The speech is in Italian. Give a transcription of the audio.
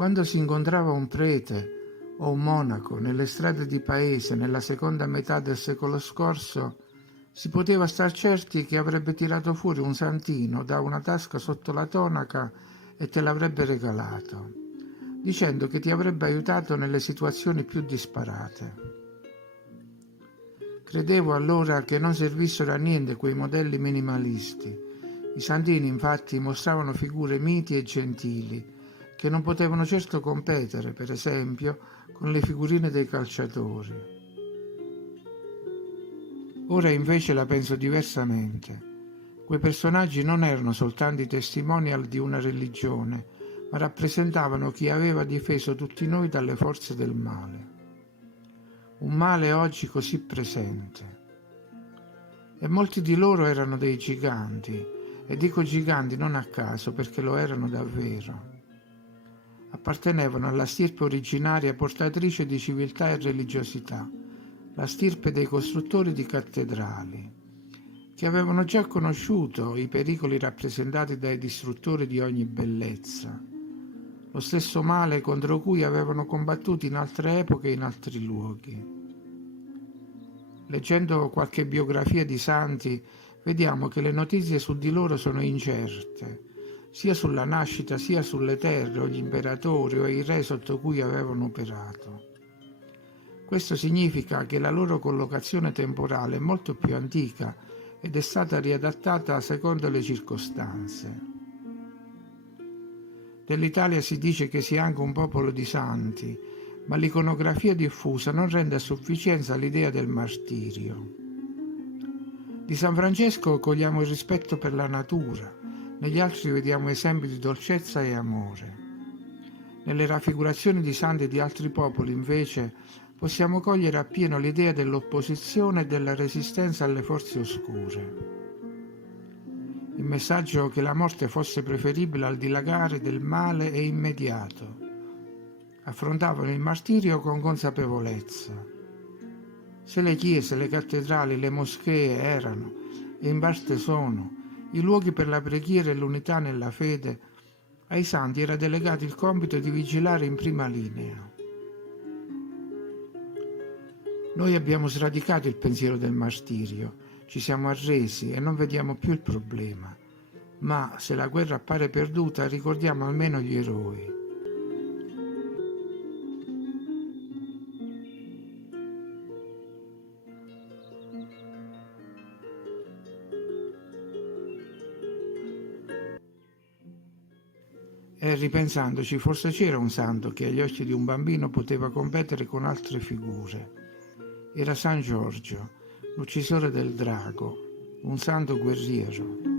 Quando si incontrava un prete o un monaco nelle strade di paese nella seconda metà del secolo scorso, si poteva star certi che avrebbe tirato fuori un santino da una tasca sotto la tonaca e te l'avrebbe regalato, dicendo che ti avrebbe aiutato nelle situazioni più disparate. Credevo allora che non servissero a niente quei modelli minimalisti. I santini infatti mostravano figure miti e gentili, che non potevano certo competere, per esempio, con le figurine dei calciatori. Ora invece la penso diversamente. Quei personaggi non erano soltanto i testimonial di una religione, ma rappresentavano chi aveva difeso tutti noi dalle forze del male. Un male oggi così presente. E molti di loro erano dei giganti, e dico giganti non a caso perché lo erano davvero. Appartenevano alla stirpe originaria portatrice di civiltà e religiosità, la stirpe dei costruttori di cattedrali, che avevano già conosciuto i pericoli rappresentati dai distruttori di ogni bellezza, lo stesso male contro cui avevano combattuto in altre epoche e in altri luoghi. Leggendo qualche biografia di santi, vediamo che le notizie su di loro sono incerte, sia sulla nascita sia sulle terre o gli imperatori o i re sotto cui avevano operato. Questo significa che la loro collocazione temporale è molto più antica ed è stata riadattata secondo le circostanze. Dell'Italia si dice che sia anche un popolo di santi, ma l'iconografia diffusa non rende a sufficienza l'idea del martirio. Di San Francesco cogliamo il rispetto per la natura, negli altri vediamo esempi di dolcezza e amore. Nelle raffigurazioni di santi di altri popoli, invece, possiamo cogliere appieno l'idea dell'opposizione e della resistenza alle forze oscure. Il messaggio che la morte fosse preferibile al dilagare del male è immediato. Affrontavano il martirio con consapevolezza. Se le chiese, le cattedrali, le moschee erano, e in parte sono, i luoghi per la preghiera e l'unità nella fede, ai santi era delegato il compito di vigilare in prima linea. Noi abbiamo sradicato il pensiero del martirio, ci siamo arresi e non vediamo più il problema, ma se la guerra appare perduta ricordiamo almeno gli eroi. E ripensandoci, forse c'era un santo che agli occhi di un bambino poteva competere con altre figure. Era San Giorgio, l'uccisore del drago, un santo guerriero.